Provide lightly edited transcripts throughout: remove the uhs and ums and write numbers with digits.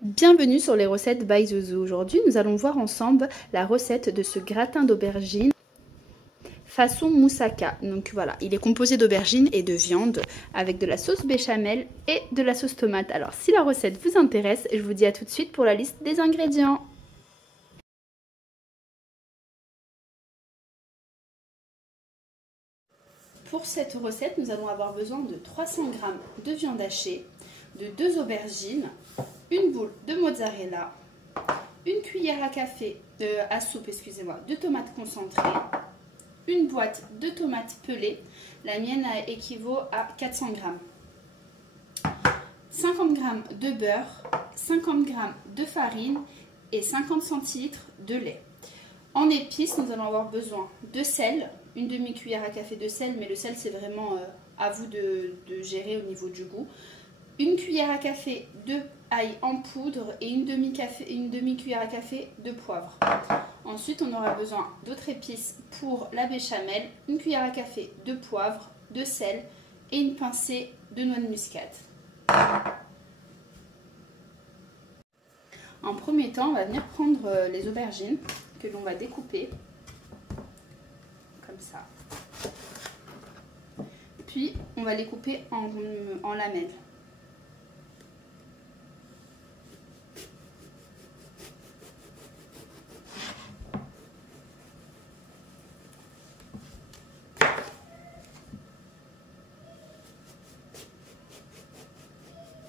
Bienvenue sur les recettes by Zouzou. Aujourd'hui, nous allons voir ensemble la recette de ce gratin d'aubergine façon moussaka. Donc voilà, il est composé d'aubergines et de viande avec de la sauce béchamel et de la sauce tomate. Alors si la recette vous intéresse, je vous dis à tout de suite pour la liste des ingrédients. Pour cette recette, nous allons avoir besoin de 300 g de viande hachée, de 2 aubergines, une boule de mozzarella, une cuillère à soupe de tomates concentrées, une boîte de tomates pelées, la mienne équivaut à 400 g, 50 g de beurre, 50 g de farine et 50 centilitres de lait. En épices, nous allons avoir besoin de sel, une demi-cuillère à café de sel, mais le sel c'est vraiment à vous de gérer au niveau du goût. Une cuillère à café de ail en poudre et une demi-cuillère à café de poivre. Ensuite, on aura besoin d'autres épices pour la béchamel, une cuillère à café de poivre, de sel et une pincée de noix de muscade. En premier temps, on va venir prendre les aubergines que l'on va découper comme ça. Puis, on va les couper en lamelles.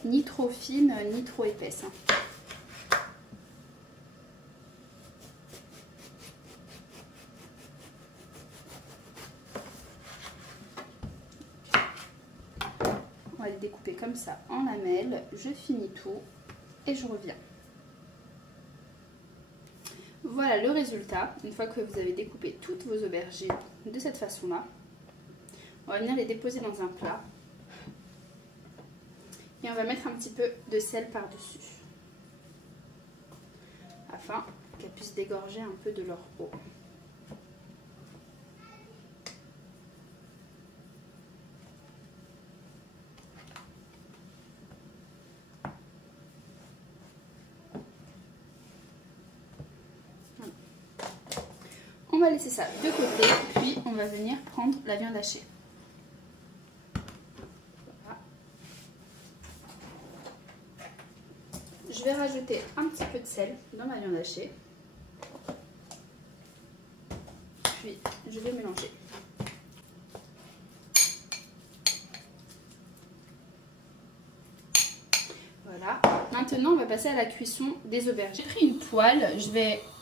Ni trop fine, ni trop épaisse. On va les découper comme ça en lamelles. Je finis tout et je reviens. Voilà le résultat. Une fois que vous avez découpé toutes vos aubergines de cette façon-là, on va venir les déposer dans un plat. Et on va mettre un petit peu de sel par-dessus, afin qu'elles puissent dégorger un peu de leur eau. Voilà. On va laisser ça de côté, puis on va venir prendre la viande hachée. Je vais rajouter un petit peu de sel dans ma viande hachée. Puis je vais mélanger. Voilà. Maintenant, on va passer à la cuisson des aubergines. J'ai pris une poêle,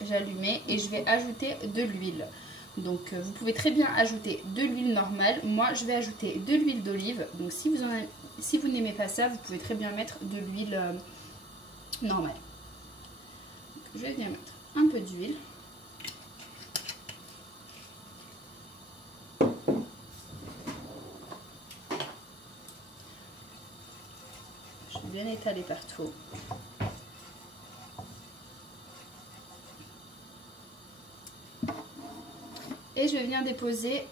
j'allumer et je vais ajouter de l'huile. Donc, vous pouvez très bien ajouter de l'huile normale. Moi, je vais ajouter de l'huile d'olive. Donc, si vous n'aimez pas ça, vous pouvez très bien mettre de l'huile normale. Je vais bien mettre un peu d'huile. Je vais bien étaler partout. Et je viens déposer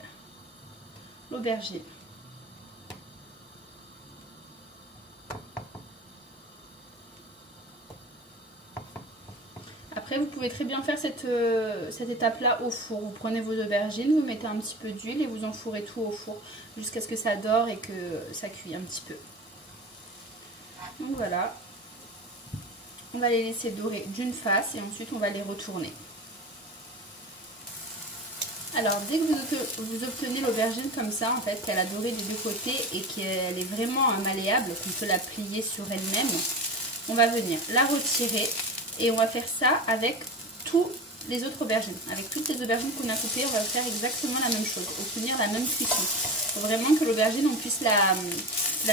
l'aubergine. Après, vous pouvez très bien faire cette étape-là au four. Vous prenez vos aubergines, vous mettez un petit peu d'huile et vous enfourrez tout au four jusqu'à ce que ça dore et que ça cuit un petit peu. Donc voilà. On va les laisser dorer d'une face et ensuite on va les retourner. Alors, dès que vous obtenez l'aubergine comme ça, en fait, qu'elle a doré des deux côtés et qu'elle est vraiment malléable, qu'on peut la plier sur elle-même, on va venir la retirer et on va faire ça avec toutes les autres aubergines. Avec toutes les aubergines qu'on a coupées, on va faire exactement la même chose, obtenir la même cuisson. Il faut vraiment que l'aubergine, on puisse la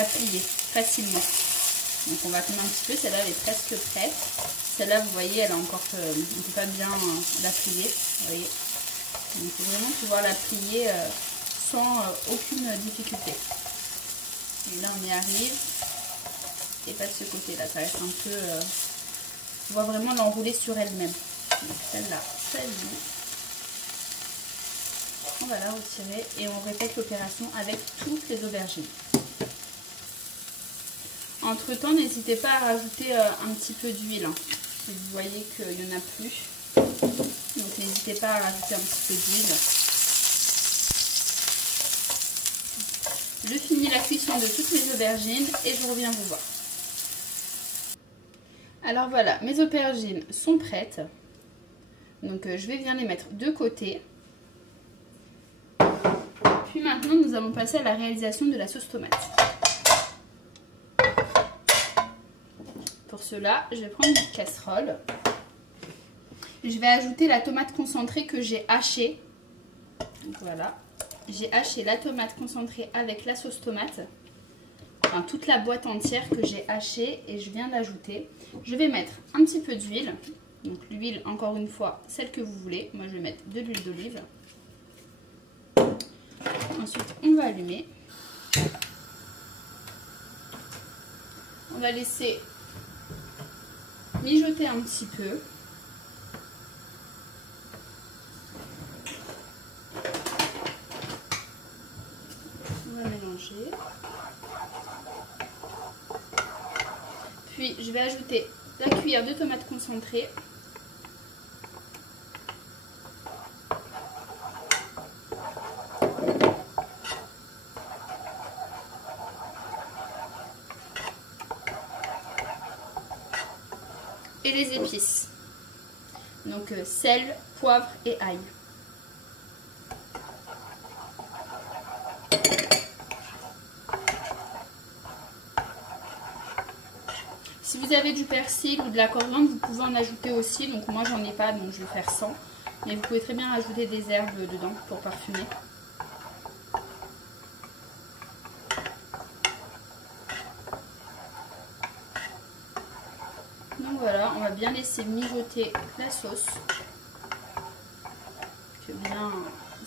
plier facilement. Donc on va attendre un petit peu, celle-là elle est presque prête. Celle-là, vous voyez, elle a encore, on ne peut pas bien la plier, vous voyez. Donc, il faut vraiment pouvoir la plier sans aucune difficulté. Et là, on y arrive. Et pas de ce côté-là, ça reste un peu... on va vraiment l'enrouler sur elle-même. Donc, celle-là, celle-là. On va la retirer et on répète l'opération avec toutes les aubergines. Entre temps, n'hésitez pas à rajouter un petit peu d'huile. Hein. Si vous voyez qu'il n'y en a plus. Donc n'hésitez pas à rajouter un petit peu d'huile. Je finis la cuisson de toutes mes aubergines et je reviens vous voir. Alors voilà, mes aubergines sont prêtes. Donc je vais bien les mettre de côté. Puis maintenant, nous allons passer à la réalisation de la sauce tomate. Pour cela, je vais prendre une casserole. Je vais ajouter la tomate concentrée que j'ai hachée. Donc voilà. J'ai haché la tomate concentrée avec la sauce tomate. Enfin, toute la boîte entière que j'ai hachée et je viens d'ajouter. Je vais mettre un petit peu d'huile. Donc l'huile, encore une fois, celle que vous voulez. Moi, je vais mettre de l'huile d'olive. Ensuite, on va allumer. On va laisser mijoter un petit peu. On va mélanger. Puis, je vais ajouter la cuillère de tomate concentrée. Et les épices. Donc sel, poivre et ail. Si vous avez du persil ou de la coriandre, vous pouvez en ajouter aussi. Donc moi j'en ai pas, donc je vais faire sans. Mais vous pouvez très bien ajouter des herbes dedans pour parfumer. Donc voilà, on va bien laisser mijoter la sauce. Que bien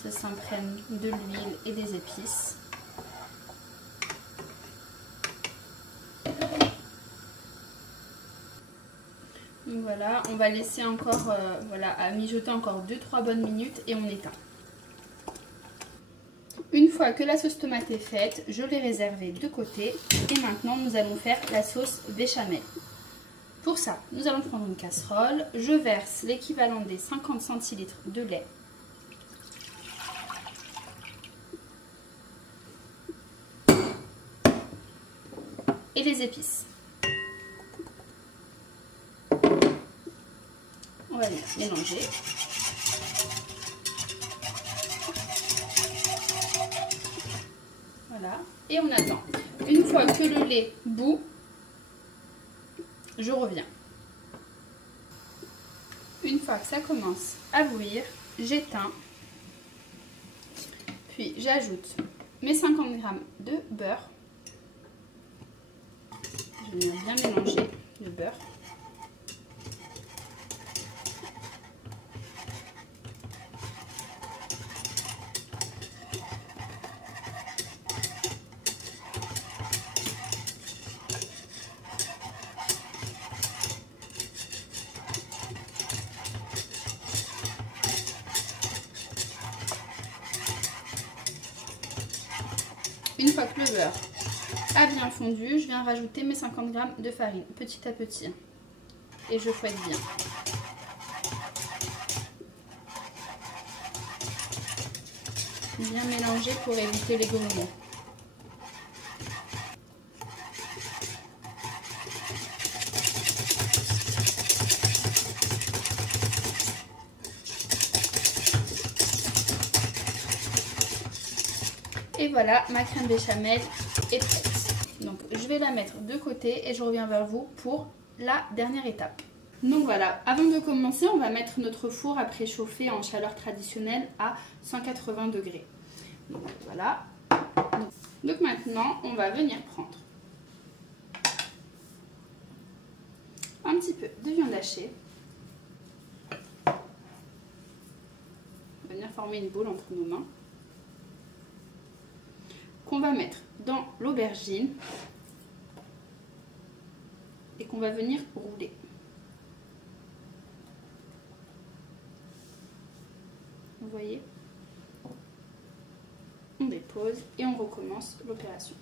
ça s'imprègne de l'huile et des épices. Donc voilà, on va laisser encore voilà, à mijoter encore 2-3 bonnes minutes et on éteint. Une fois que la sauce tomate est faite, je l'ai réservée de côté. Et maintenant, nous allons faire la sauce béchamel. Pour ça, nous allons prendre une casserole. Je verse l'équivalent des 50 centilitres de lait. Et les épices. On va mélanger. Voilà. Et on attend. Une fois que le lait bout, je reviens. Une fois que ça commence à bouillir, j'éteins. Puis j'ajoute mes 50 g de beurre. Je viens bien mélanger le beurre. Une fois que le beurre a bien fondu, je viens rajouter mes 50 g de farine petit à petit. Et je fouette bien. Bien mélanger pour éviter les grumons. Et voilà, ma crème béchamel est prête. Donc je vais la mettre de côté et je reviens vers vous pour la dernière étape. Donc voilà, avant de commencer, on va mettre notre four à préchauffer en chaleur traditionnelle à 180 degrés. Donc voilà. Donc maintenant, on va venir prendre un petit peu de viande hachée. On va venir former une boule entre nos mains. Qu'on va mettre dans l'aubergine et qu'on va venir rouler. Vous voyez? On dépose et on recommence l'opération.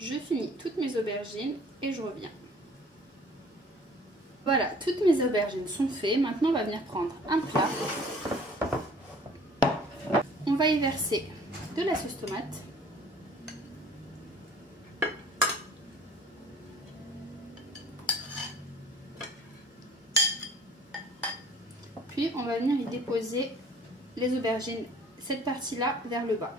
Je finis toutes mes aubergines et je reviens. Voilà, toutes mes aubergines sont faites. Maintenant, on va venir prendre un plat. On va y verser de la sauce tomate. Puis, on va venir y déposer les aubergines, cette partie-là, vers le bas.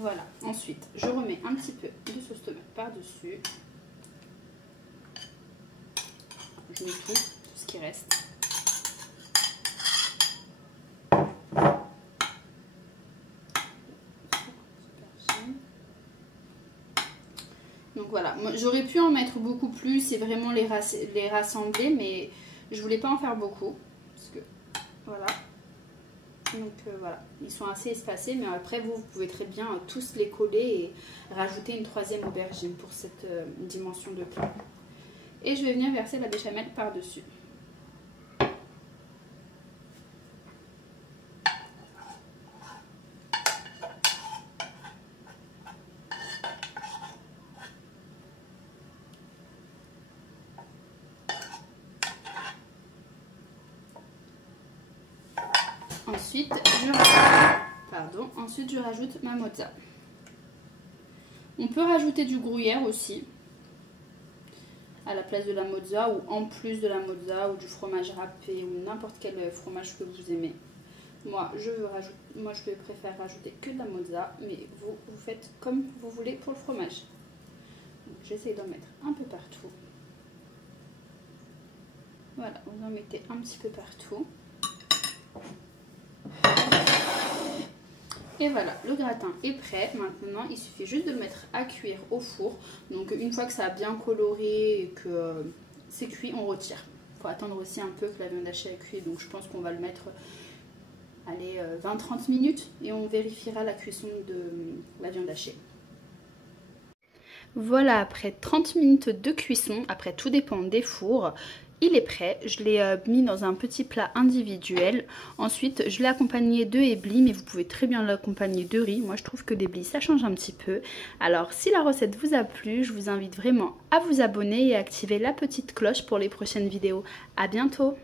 Voilà, ensuite je remets un petit peu de sauce tomate par-dessus. Je mets tout ce qui reste. Donc voilà, j'aurais pu en mettre beaucoup plus et vraiment les rassembler, mais je voulais pas en faire beaucoup. Parce que voilà. Donc voilà, ils sont assez espacés, mais après vous pouvez très bien tous les coller et rajouter une troisième aubergine pour cette dimension de plat. Et je vais venir verser la béchamel par-dessus. Ensuite, je rajoute ma mozza. On peut rajouter du gruyère aussi, à la place de la mozza ou en plus de la mozza ou du fromage râpé ou n'importe quel fromage que vous aimez. Moi, je préfère rajouter que de la mozza, mais vous faites comme vous voulez pour le fromage. J'essaie d'en mettre un peu partout. Voilà, vous en mettez un petit peu partout. Et voilà, le gratin est prêt. Maintenant, il suffit juste de le mettre à cuire au four. Donc, une fois que ça a bien coloré et que c'est cuit, on retire. Il faut attendre aussi un peu que la viande hachée a cuit. Donc, je pense qu'on va le mettre, allez, 20-30 minutes. Et on vérifiera la cuisson de la viande hachée. Voilà, après 30 minutes de cuisson, après tout dépend des fours, il est prêt. Je l'ai mis dans un petit plat individuel. Ensuite, je l'ai accompagné de éblis, mais vous pouvez très bien l'accompagner de riz. Moi, je trouve que l'éblis, ça change un petit peu. Alors, si la recette vous a plu, je vous invite vraiment à vous abonner et à activer la petite cloche pour les prochaines vidéos. À bientôt!